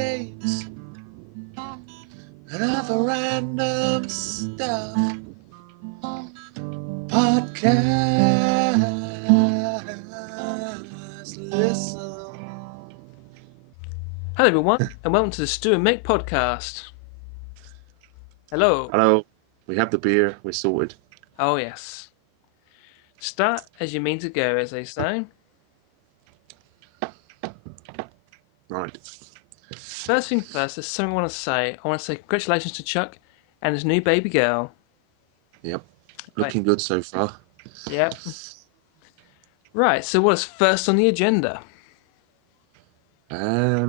games and other random stuff. Podcast, listen. Hello everyone, and welcome to the Stu and Mick Podcast. Hello. Hello, we have the beer, we're sorted. Oh yes. Start as you mean to go, as they say. Right. First thing first, there's something I want to say. I want to say congratulations to Chuck and his new baby girl. Yep. Looking good so far. Yep. Right, so what's first on the agenda? Are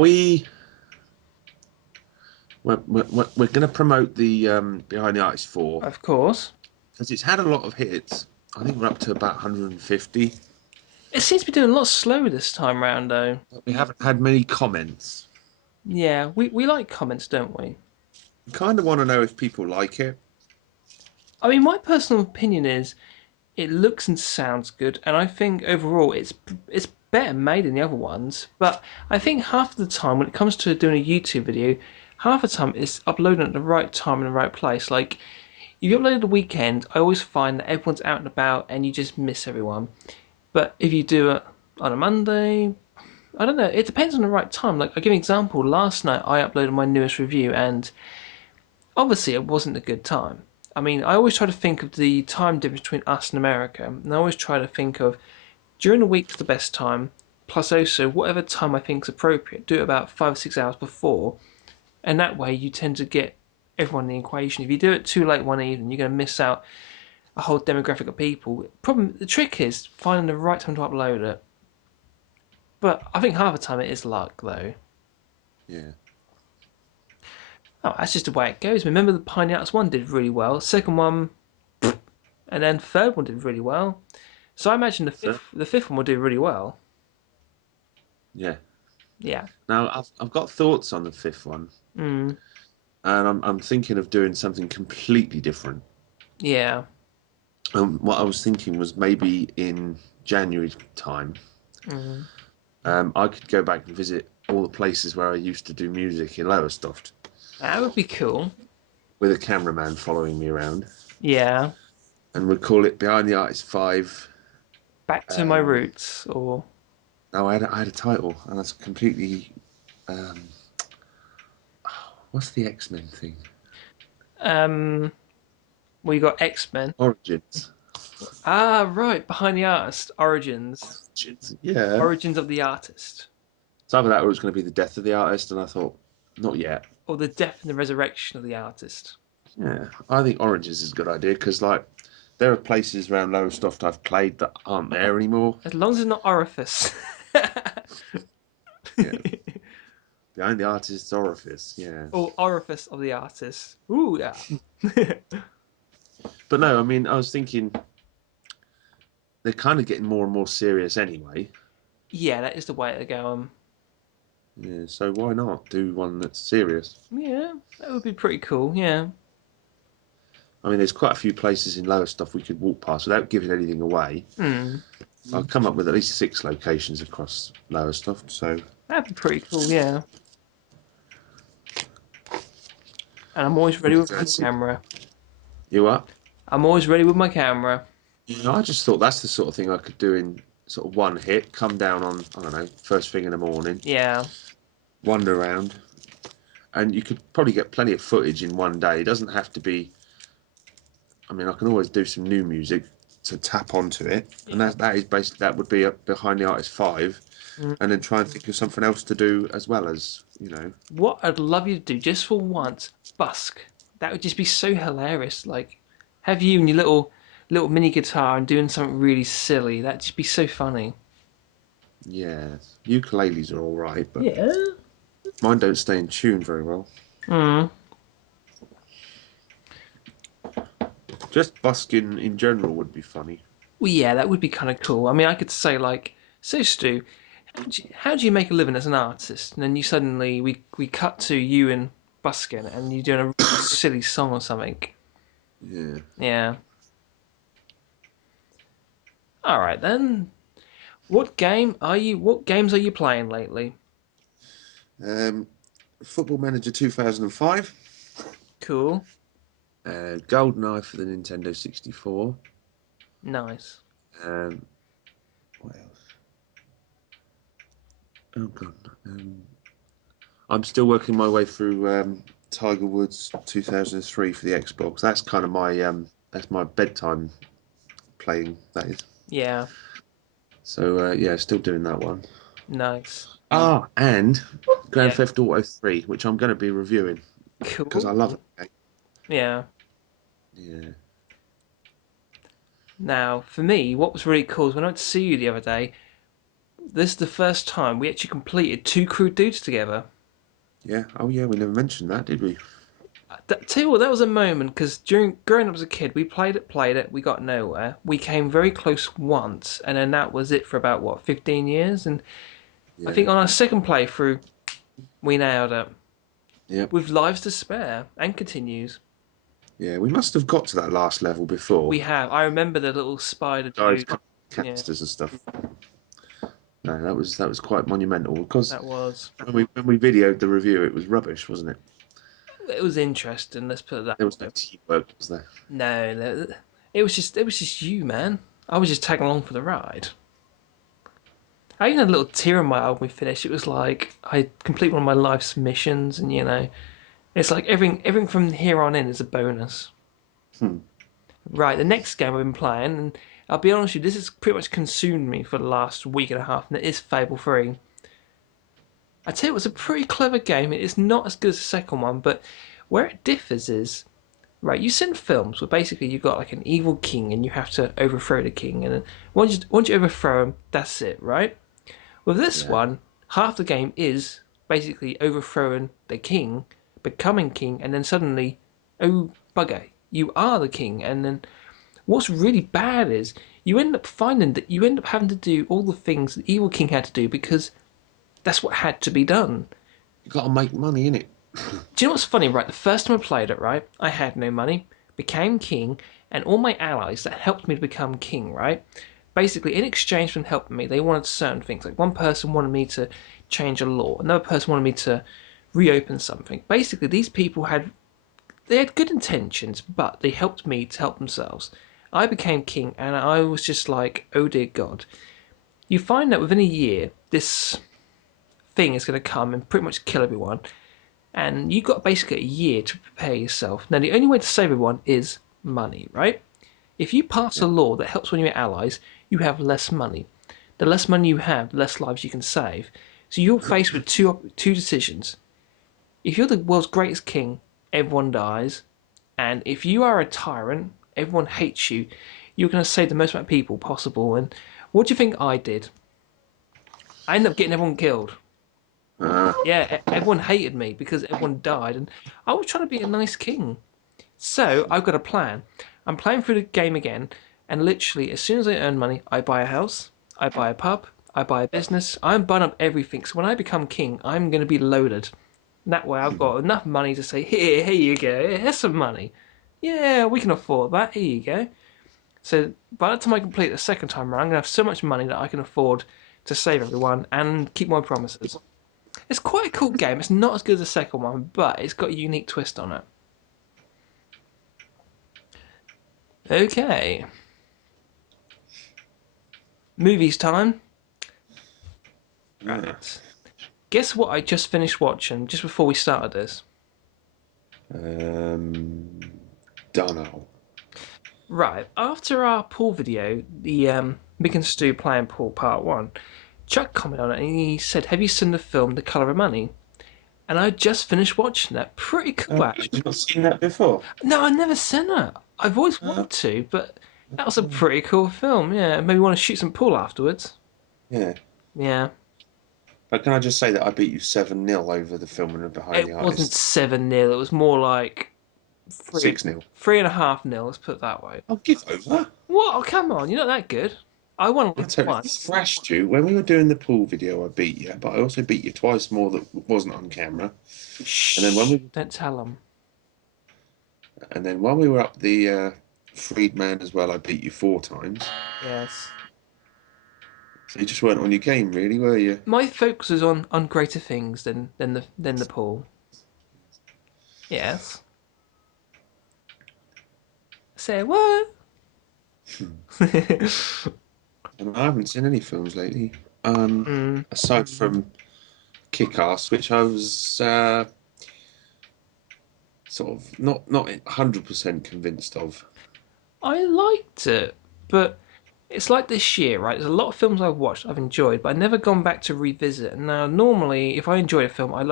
we... We're going to promote the Behind the Artist 4. Of course. Because it's had a lot of hits. I think we're up to about 150. It seems to be doing a lot slower this time round, though. But we haven't had many comments. Yeah, we like comments, don't we? We kind of want to know if people like it. I mean, my personal opinion is it looks and sounds good, and I think overall it's better made than the other ones. But I think half of the time when it comes to doing a YouTube video, half the time it's uploading at the right time in the right place. Like, if you upload at the weekend, I always find that everyone's out and about and you just miss everyone. But if you do it on a Monday, I don't know, it depends on the right time. Like, I'll give you an example. Last night I uploaded my newest review, and obviously it wasn't a good time. I mean, I always try to think of the time difference between us and America, and I always try to think of during the week's the best time, plus also whatever time I think is appropriate. Do it about 5 or 6 hours before, and that way you tend to get everyone in the equation. If you do it too late one evening, you're going to miss out a whole demographic of people. The trick is finding the right time to upload it. But I think half the time it is luck, though. Yeah. Oh, that's just the way it goes. Remember, the Pioneer Arts one did really well. Second one, and then third one did really well. So I imagine the fifth one will do really well. Yeah. Yeah. Now, I've got thoughts on the fifth one. Mm. And I'm thinking of doing something completely different. Yeah. What I was thinking was maybe in January time, I could go back and visit all the places where I used to do music in Lowestoft. That would be cool. With a cameraman following me around. Yeah. And we'd call it Behind the Artist 5. Back to my roots, or... No, I had a title, and that's completely... what's the X-Men thing? Well, you got X-Men. Origins. Ah, right. Behind the Artist. Origins. Yeah. Origins of the Artist. So either that or it was going to be the death of the artist, and I thought, not yet. Or the death and the resurrection of the artist. Yeah, I think Origins is a good idea, because, like, there are places around Lowestoft I've played that aren't there anymore. As long as it's not Orifice. Yeah. Behind the Artist's Orifice, yeah. Or Orifice of the Artist. Ooh, yeah. But no, I mean, I was thinking they're kind of getting more and more serious anyway. Yeah, that is the way to go. Yeah, so why not do one that's serious? Yeah, that would be pretty cool, yeah. I mean, there's quite a few places in Lowestoft we could walk past without giving anything away. I've come up with at least 6 locations across Lowestoft, so... That'd be pretty cool, yeah. And I'm always ready with my camera. You what? I'm always ready with my camera. You know, I just thought that's the sort of thing I could do in sort of one hit, come down on, I don't know, first thing in the morning. Yeah. Wander around. And you could probably get plenty of footage in one day. It doesn't have to be... I mean, I can always do some new music to tap onto it. And that is basically, that would be Behind the Artist 5. And then try and think of something else to do as well as, you know. What I'd love you to do, just for once, busk. That would just be so hilarious. Like, have you and your little mini guitar and doing something really silly. That'd just be so funny. Yeah. Ukuleles are all right, but Yeah. mine don't stay in tune very well. Just busking in general would be funny. Well, yeah, that would be kind of cool. I mean, I could say, like, so Stu, how do you make a living as an artist? And then you suddenly, we cut to you and busking, and you're doing a silly song or something. Yeah. Yeah. All right, then. What games are you playing lately? Um, Football Manager 2005, Cool. GoldenEye for the Nintendo 64. Nice. Um, what else? Oh God. I'm still working my way through Tiger Woods 2003 for the Xbox. That's kind of that's my bedtime playing. That is. Yeah. So yeah, still doing that one. Nice. And Grand Yeah. Theft Auto 3, which I'm going to be reviewing because I Cool. love it. Yeah. Yeah. Now, for me, what was really cool is when I went to see you the other day, this is the first time we actually completed two Crude Dudes together. Yeah. Oh yeah, we never mentioned that, did we? Tell you what, that was a moment because during growing up as a kid, we played it, we got nowhere. We came very close once, and then that was it for about what 15 years. And I think Yeah. on our second playthrough, we nailed it Yep. with lives to spare and continues. Yeah. We must have got to that last level before. We have. I remember the little spider Guys, dude. Yeah, canisters and stuff. No, that was quite monumental because that was. when we videoed the review, it was rubbish, wasn't it? It was interesting. Let's put it that There was no way. teamwork, was there? No, it was just you, man. I was just tagging along for the ride. I even had a little tear in my eye when we finished. It was like I complete one of my life's missions, and it's like everything from here on in is a bonus. Hmm. Right, the next game I've been playing, and I'll be honest with you, this has pretty much consumed me for the last week and a half, and it is Fable 3. I tell you, it was a pretty clever game. It is not as good as the second one, but where it differs is, right, you send films where basically you've got like an evil king and you have to overthrow the king, and then once you overthrow him, that's it, right? With this Yeah. one, half the game is basically overthrowing the king, becoming king, and then suddenly, oh bugger, you are the king. And then what's really bad is you end up finding that you end up having to do all the things the evil king had to do because that's what had to be done. You got to make money in it. Do you know what's funny, right? The first time I played it, right, I had no money, became king, and all my allies that helped me to become king, right? Basically, in exchange for them helping me, they wanted certain things. Like one person wanted me to change a law, another person wanted me to reopen something. Basically, these people had good intentions, but they helped me to help themselves. I became king, and I was just like, oh dear God. You find that within a year, this thing is going to come and pretty much kill everyone, and you've got basically a year to prepare yourself. Now, the only way to save everyone is money, right? If you pass Yeah. a law that helps one of your allies, you have less money. The less money you have, the less lives you can save. So you're faced with two decisions. If you're the world's greatest king, everyone dies, and if you are a tyrant, everyone hates you. You're going to save the most amount of people possible. And what do you think I did? I ended up getting everyone killed. Uh, Yeah, everyone hated me because everyone died, and I was trying to be a nice king. So I've got a plan. I'm playing through the game again, and literally, as soon as I earn money, I buy a house, I buy a pub, I buy a business. I'm buying up everything. So when I become king, I'm going to be loaded. That way, I've got enough money to say, here you go, here's some money. Yeah, we can afford that. Here you go. So by the time I complete the second time around, I'm going to have so much money that I can afford to save everyone and keep my promises. It's quite a cool game. It's not as good as the second one, but it's got a unique twist on it. Okay. Movies time. yeah. Right. Guess what I just finished watching just before we started this? Um, Dunno. Right. After our pool video, the Mick and Stu playing pool part one, Chuck commented on it and he said, have you seen the film The Colour of Money? And I just finished watching that. Pretty cool, Have actually. you not seen that before? No, I've never seen it. I've always Uh, wanted to, but that was a pretty cool film. Yeah, maybe want to shoot some pool afterwards. yeah. Yeah. But can I just say that I beat you 7-0 over the film and behind the It wasn't artist? 7-0. It was more like three, 6-0. 3.5-0. Let's put it that way. I'll give over. What? Oh, come on. You're not that good. I won I totally once. thrashed you. When we were doing the pool video, I beat you, but I also beat you twice more that wasn't on camera. And then when Shh. we Don't tell them. and then when we were up the Freedman as well, I beat you 4 times. Yes. So you just weren't on your game, really, were you? My focus is on greater things than the pool. Yes. Say what? And I haven't seen any films lately. Mm. Aside from Kick-Ass, which I was sort of not 100% convinced of. I liked it, but it's like this year, right? There's a lot of films I've watched I've enjoyed, but I've never gone back to revisit. Now, normally, if I enjoy a film, I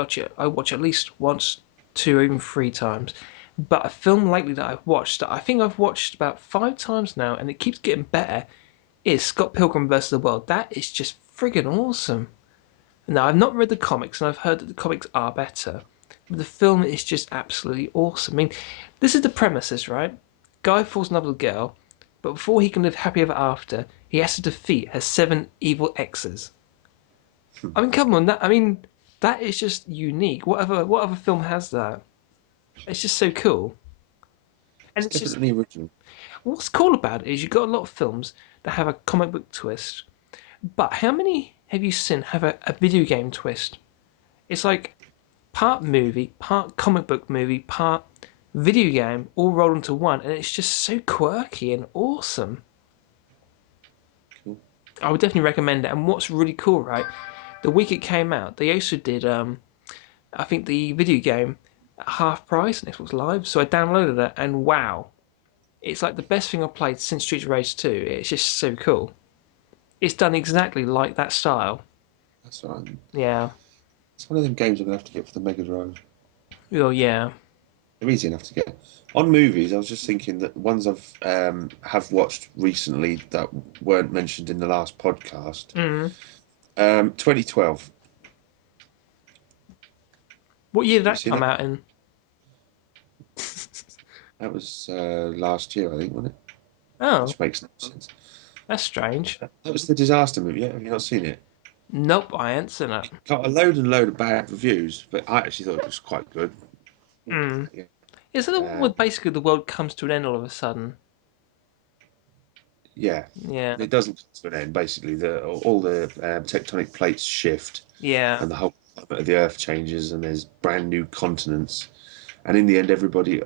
watch at least once, two, or even three times. But a film lately that I've watched, that I think I've watched about five times now, and it keeps getting better, is Scott Pilgrim vs. the World. That is just friggin' awesome. Now, I've not read the comics, and I've heard that the comics are better. But the film is just absolutely awesome. I mean, this is the premises, right? Guy falls in love with a girl, but before he can live happy ever after, he has to defeat her seven evil exes. I mean, come on, that is just unique. What other film has that? It's just so cool. And It's it's just definitely original. what's cool about it is you've got a lot of films that have a comic book twist, but how many have you seen have a video game twist? It's like part movie, part comic book movie, part video game, all rolled into one, and it's just so quirky and awesome. Cool. I would definitely recommend it. And what's really cool, right? The week it came out, they also did, I think, the video game at half price on Xbox Live. So I downloaded it, and wow, it's like the best thing I've played since Streets of Rage 2. It's just so cool. It's done exactly like that style. That's all right. Yeah. It's one of them games I'm gonna have to get for the Mega Drive. Well, yeah. They're easy enough to get. On movies, I was just thinking that the ones I've have watched recently that weren't mentioned in the last podcast. Mm. 2012. What year did Have you that seen come that? out in? That was last year, I think, wasn't it? Oh, Which makes no sense. that's strange. That was the disaster movie. Yeah, have you not seen it? Nope, I ain't seen it. Got a load and load of bad reviews, but I actually thought it was quite good. Mm. Yeah. Is it the one where basically the world comes to an end all of a sudden? Yeah, Yeah, it doesn't come to an end. Basically, all the tectonic plates shift, yeah. and the whole climate of the Earth changes, and there's brand new continents. And in the end, everybody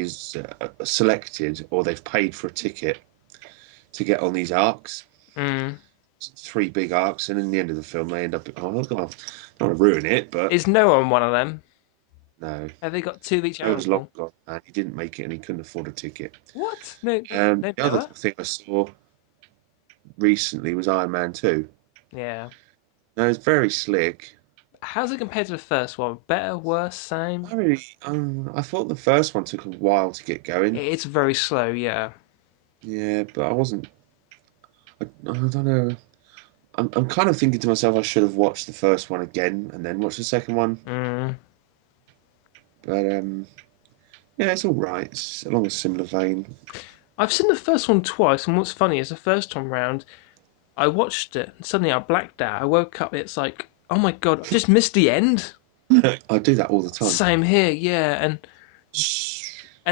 is selected, or they've paid for a ticket to get on these arcs. Mm. Three big arcs, and in the end of the film, they end up. Oh, I'm not going to ruin it, but Is Noah on one of them? no, Have they got two of each it was long animal? gone, and he didn't make it, and he couldn't afford a ticket. What? No, no The other Noah? thing I saw recently was Iron Man 2. Yeah. No, it's very slick. How's it compared to the first one? Better, worse, same? I thought the first one took a while to get going. It's very slow, yeah. Yeah, but I wasn't. I don't know. I'm kind of thinking to myself I should have watched the first one again and then watched the second one. Mm. But yeah, it's all right. It's along a similar vein. I've seen the first one twice, and what's funny is the first time round, I watched it, and suddenly I blacked out. I woke up, it's like, oh my god, I just missed the end. I do that all the time. Same here, yeah, and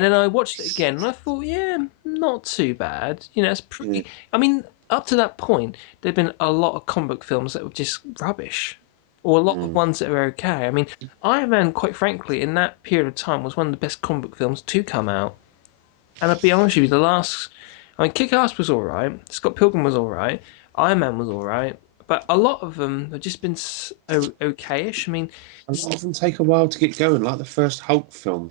then I watched it again, and I thought, yeah, not too bad. You know, it's Yeah. pretty. I mean, up to that point, there'd been a lot of comic book films that were just rubbish, or a lot of Mm. ones that were okay. I mean, Iron Man, quite frankly, in that period of time, was one of the best comic book films to come out. And I'll be honest with you, the last, I mean, Kick-Ass was all right, Scott Pilgrim was all right, Iron Man was all right, but a lot of them have just been okay-ish. I mean, A lot of them take a while to get going, like the first Hulk film.